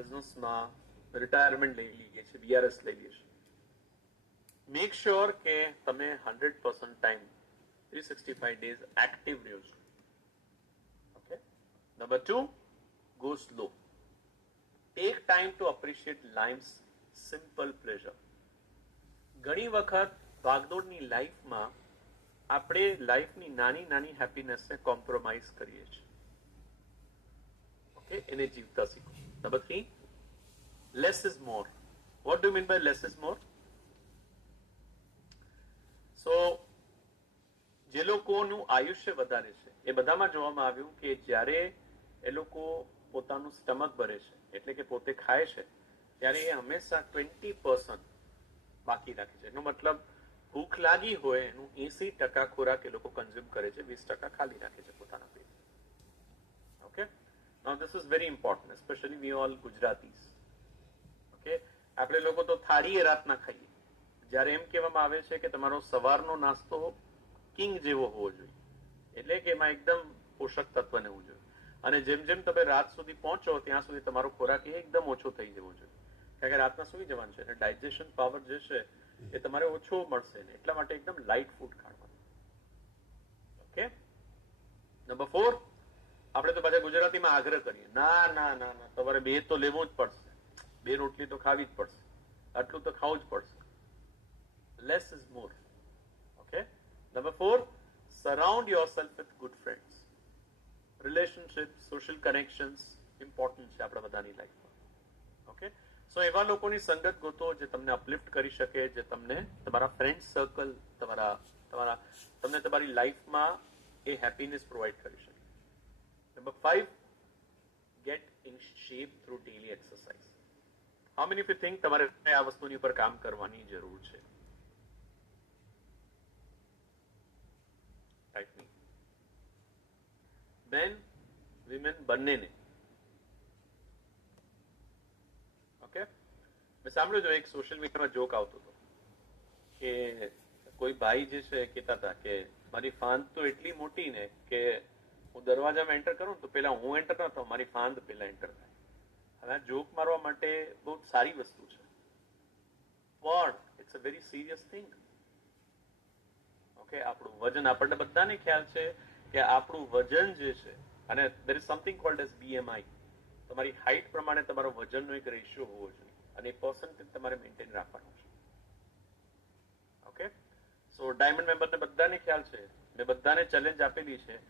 બિઝનેસમાં રિટાયરમેન્ટ લઈ લઈએ છીએ, BRS લઈ લઈએ છીએ. મેક શ્યોર કે તમે 100% ટાઈમ 365 ડેઝ એક્ટિવ રહ્યો છો. Okay. Number 2, go slow. Take time to appreciate life's simple pleasure. ઘણી વખત ભાગદોડની લાઈફમાં આપણે લાઈફની નાની નાની હેપીનેસને કોમ્પ્રોમાઇઝ કરીએ છીએ. ઓકે, એને જીવતા શીખો. Number 3, less is more. What do mean by less is more? So જે લોકોનું આયુષ્ય વધારે છે એ બધામાં જોવામાં આવ્યું કે જ્યારે એ લોકો પોતાનું સ્ટમક ભરે છે, એટલે કે પોતે ખાય છે, ત્યારે એ હંમેશા 20% બાકી રાખે છે. એનો મતલબ ભૂખ લાગી હોય એનું 80% ખોરાક એ લોકો કન્ઝ્યુમ કરે છે, 20% ખાલી રાખે છે પોતાના પેટ. Okay. Now this is very important, especially we all Gujaratis. Okay. આપણે લોકો તો થાળીએ રાતના ખાઈએ, જ્યારે એમ કહેવામાં આવે છે કે તમારો સવારનો નાસ્તો કિંગ જેવો હોવો જોઈએ, એટલે કે એમાં એકદમ પોષક તત્વ ને હોવું જોઈએ. અને જેમ જેમ તમે રાત સુધી પહોંચો ત્યાં સુધી તમારો ખોરાક એકદમ ઓછો થઈ જવો જોઈએ, કારણ કે રાતના સુઈ જવાનું છે એટલે ડાયજેશન પાવર જે છે એ તમારે ઓછો મળશે ને, એટલા માટે એકદમ લાઇટ ફૂડ ખાવાનું. ઓકે. નંબર 4, આપણે તો બધા ગુજરાતીમાં આગ્રહ કરીએ, ના ના ના ના તમારે 2 તો લેવું જ પડશે, 2 રોટલી તો ખાવી જ પડશે, આટલું તો ખાવું જ પડશે. Less is more. Okay. Number 4, surround yourself with good friends. Relationships, social connections important છે આપણા બધાની લાઈફમાં. ઓકે. સો એવા લોકોની સંગત ગોતો જે તમને અપલિફ્ટ કરી શકે, જે તમને તમારા ફ્રેન્ડ સર્કલ તમને તમારી લાઈફમાં એ હેપીનેસ પ્રોવાઈડ કરી શકે. Number 5, get in shape through daily exercise. How many of you think તમારે આ વસ્તુની ઉપર કામ કરવાની જરૂર છે? મેન વિમેન બંનેને. ઓકે. મેં સાંભળ્યું જો એક સોશિયલ મીડિયામાં જોક આવતો હતો કે કોઈ ભાઈ જે છે કહેતા હતા કે મારી ફાંદ તો એટલી મોટી ને કે હું દરવાજામાં એન્ટર કરું તો પેલા હું એન્ટર ન થાઉં, મારી ફાંદ પેલા એન્ટર થાય. હવે આ જોક મારવા માટે બહુ સારી વસ્તુ છે, પણ it's a very serious thing. Okay. આપણું વજન, આપણને બધાને ખ્યાલ છે કે આપણું વજન જે છે, અને there is something called as BMI. તમારી હાઈટ પ્રમાણે તમારો વજનનો એક રેશિયો હોવો જોઈએ અને એ પર્સન્ટેજ તમારે મેન્ટેન રાખવાનું છે. ઓકે. સો ડાયમંડ મેમ્બરને બધાને ખ્યાલ છે, મેં બધાને ચેલેન્જ આપેલી છે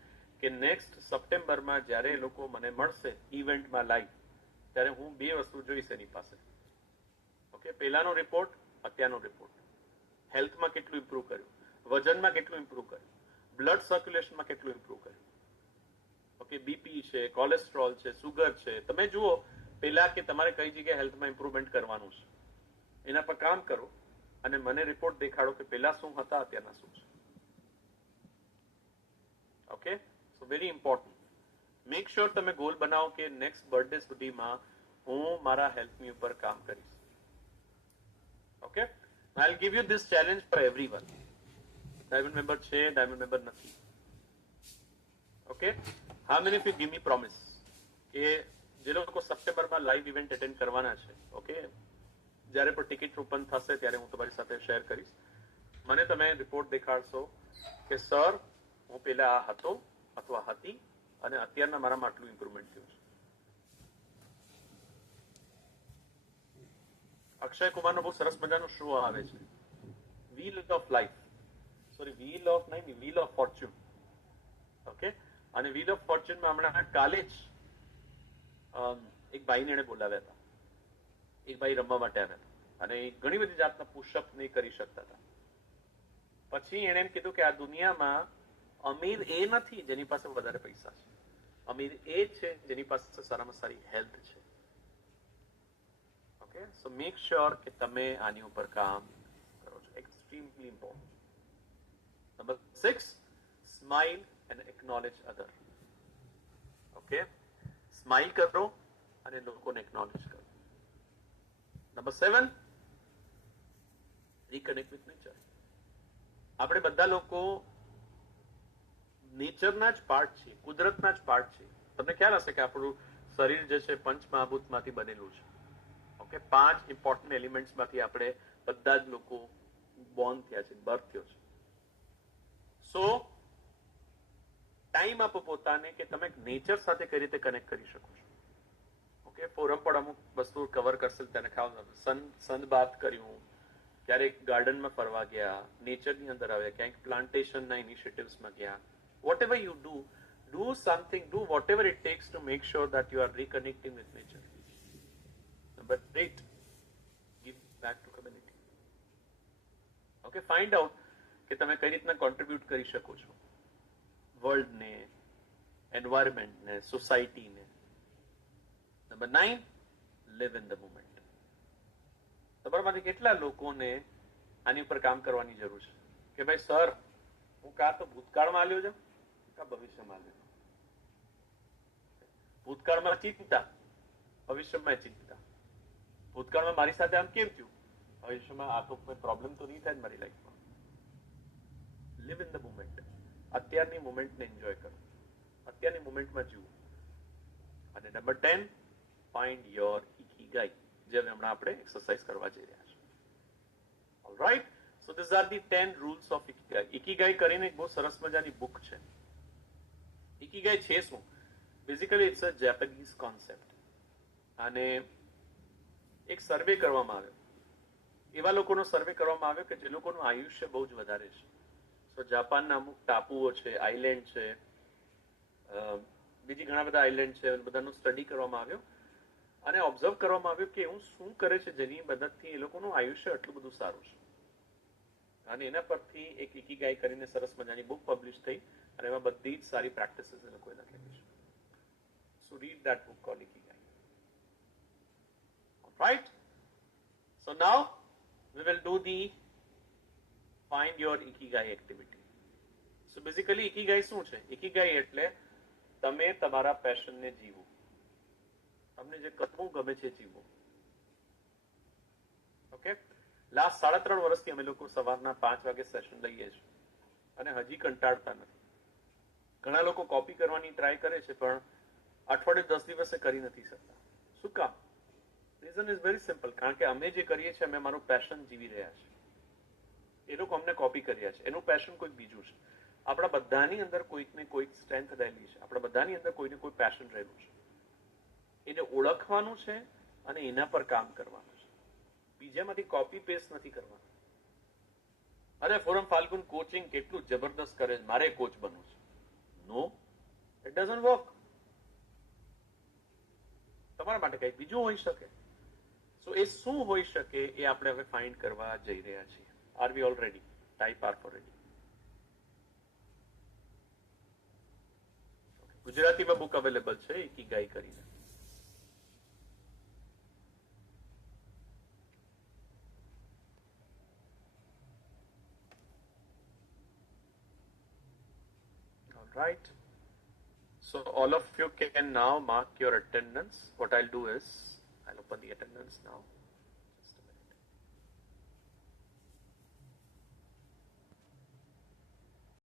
કે નેક્સ્ટ સપ્ટેમ્બરમાં જ્યારે એ લોકો મને મળશે ઇવેન્ટમાં લાઈવ, ત્યારે હું 2 વસ્તુ જોઈશ એની પાસે. ઓકે. પહેલાનો રિપોર્ટ, અત્યારનો રિપોર્ટ. હેલ્થમાં કેટલું ઇમ્પ્રુવ કર્યું, વજનમાં કેટલું ઇમ્પ્રુવ કર્યું, બ્લડ સર્ક્યુલેશનમાં કેટલું ઇમ્પ્રુવ કર્યું. ઓકે. બીપી છે, કોલેસ્ટ્રોલ છે, સુગર છે, તમે જુઓ પેલા કે તમારે કઈ જગ્યાએ હેલ્થમાં ઇમ્પ્રુવમેન્ટ કરવાનું છે, એના પર કામ કરો અને મને રિપોર્ટ દેખાડો કે પેલા શું હતા, અત્યારના શું છે. ઓકે. સો વેરી ઇમ્પોર્ટન્ટ. મેક શ્યોર તમે ગોલ બનાવો કે નેક્સ્ટ બર્થડે સુધીમાં હું મારા હેલ્થની ઉપર કામ કરીશ. Okay. I will give you this challenge four everyone. Diamond member છે, ડાયમંડ મેમ્બર નથી. Okay. How many of you give me promise કે જે લોકો સપ્ટેમ્બરમાં લાઈવ ઇવેન્ટ એટેન્ડ કરવાના છે, ઓકે, જ્યારે પણ ટિકિટ ઓપન થશે ત્યારે હું તમારી સાથે શેર કરીશ, મને તમે રિપોર્ટ દેખાડશો કે સર હું પેલા આ હતો અથવા હતી અને અત્યારના મારામાં આટલું ઇમ્પ્રુવમેન્ટ થયું છે. અક્ષય કુમારનો બહુ સરસ મજાનો શો આવે છે, wheel of life, sorry wheel of નહીં, વ્હીલ ઓફ ફોર્ચ્યુન. ઓકે. અને વ્હીલ ઓફ ફોર્ચ્યુનમાં હમણાં કાલે જ એક ભાઈને એને બોલાવ્યા હતા. એક ભાઈ રમવા માટે આવ્યા હતા અને ઘણી બધી જાતના પુશઅપ નહીં કરી શકતા હતા. પછી એને એમ કીધું કે આ દુનિયામાં અમીર એ નથી જેની પાસે વધારે પૈસા છે, અમીર એ છે જેની પાસે સારામાં સારી હેલ્થ છે. ઓકે. સો મેક શ્યોર કે તમે આની ઉપર કામ કરો છો, extremely important. Number 6, smile and acknowledge other. Okay. Smile કરો અને લોકોને એક્નોલેજ કરો. Number 7, reconnect with nature. આપણે બધા લોકો નેચરના જ પાર્ટ છીએ, કુદરતના જ પાર્ટ છીએ. તમને ખ્યાલ હશે કે આપણું શરીર જે છે પંચ મહાભૂતમાંથી બનેલું છે. ઓકે, 5 ઇમ્પોર્ટન્ટ એલિમેન્ટ્સ માંથી આપણે બધા જ લોકો બોર્ન થયા છે, બર્થ થયો છે. સો ટાઈમ આપો પોતાને કે તમે નેચર સાથે કઈ રીતે કનેક્ટ કરી શકો છો. ઓકે, ફોરમ પણ અમુક વસ્તુ કવર કરશે, તેને સન બાથ કર્યું, ક્યારેક ગાર્ડનમાં ફરવા ગયા, નેચરની અંદર આવ્યા, ક્યાંક પ્લાન્ટેશનના ઇનિશિયેટિવ્સમાં ગયા. Whatever you do something, do whatever it takes to make sure that you are reconnecting with nature. Number 8, give back to community. Okay, find out કે તમે કઈ રીતના કોન્ટ્રીબ્યુટ કરી શકો છો વર્લ્ડને, એન્વાયરમેન્ટને, સોસાયટીને. Number 9, live in the moment. તમારામાંથી કેટલા લોકોને આની ઉપર કામ કરવાની જરૂર છે કે ભાઈ સર હું કાં તો ભૂતકાળમાં આવ્યો છું કાં ભવિષ્યમાં આવ્યો છું. ભૂતકાળમાં ચિંતા, ભવિષ્યમાં ચિંતા. ભૂતકાળમાં મારી સાથે આમ કેમ થયું, ભવિષ્યમાં આ તો કોઈ પ્રોબ્લેમ તો નહીં થાય મારી લાઈફમાં. Live in the moment. અત્યારની મુમેન્ટને એન્જોય કરો, અત્યારની મુમેન્ટમાં જીવો. અને નંબર 10, ફાઇન્ડ યોર ઇકીગાઈ, જે હમણાં આપણે એક્સરસાઇઝ કરવા જઈ રહ્યા છીએ. Alright, so this are the 10 rules of ikigai. Ikigai કરીને એક બહુ સરસ મજાની બુક છે. ઇકીગાઈ છે શું? Basically it's a Japanese concept. અને એક સર્વે કરવામાં આવ્યો, એવા લોકોનો સર્વે કરવામાં આવ્યો કે જે લોકોનું આયુષ્ય બહુ જ વધારે છે. સો જાપાનના અમુક ટાપુઓ છે, આઇલેન્ડ છે, બીજી ઘણા બધા આઇલેન્ડ છે, બધાનું સ્ટડી કરવામાં આવ્યો અને ઓબ્ઝર્વ કરવામાં આવ્યું કે એવું શું કરે છે જેની મદદથી એ લોકોનું આયુષ્ય આટલું બધું સારું છે. અને એના પરથી એક ઇકીગાઈ કરીને સરસ મજાની બુક પબ્લિશ થઈ અને એમાં બધી જ સારી પ્રેક્ટિસીસ એ લોકોએ લખેલી છે. So read that book called ikigai. Right, so now we will do the find your ikigai activity. So basically ikigai શું છે? ikigai એટલે તમે તમારા પેશનને જીવો, તમને જે કરવું ગમે છે જીવો. ઓકે, લાસ્ટ 3.5 વર્ષથી અમે લોકો સવારના 5 વાગે સેશન લઈએ છીએ અને હજી કંટાળતા નથી. ઘણા લોકો કોપી કરવાની ટ્રાય કરે છે પણ અઠવાડિયે 10 દિવસે કરી નથી શકતા. શું કામ? રીઝન ઇઝ વેરી સિમ્પલ, કારણ કે અમે જે કરીએ છીએ અમે મારું પેશન જીવી રહ્યા છીએ, એ લોકો અમને કોપી કર્યા છે, એનું પેશન કોઈક બીજું છે. આપણા બધાની અંદર કોઈક ને કોઈક સ્ટ્રેન્થ રહેલી છે, આપણા બધાની અંદર કોઈને કોઈ પેશન રહેલું છે. એને ઓળખવાનું છે અને એના પર કામ કરવાનું છે. બીજામાંથી કોપી પેસ્ટ નથી કરવાનું. અરે ફોરમ ફાલ્ગુન કોચિંગ કેટલું જબરદસ્ત કરે છે, મારે કોચ બનવું છે. નો, ઇટ ડઝન્ટ વર્ક. તમારા માટે કંઈક બીજું હોઈ શકે. સો એ શું હોઈ શકે એ આપણે હવે ફાઇન્ડ કરવા જઈ રહ્યા છીએ. Are we all ready? Type R for ready. ગુજરાતીમાં બુક અવેલેબલ છે ઇકીગાઈ કરીને. All right. So all of you can now mark your attendance. What I'll do is I'll open the attendance now.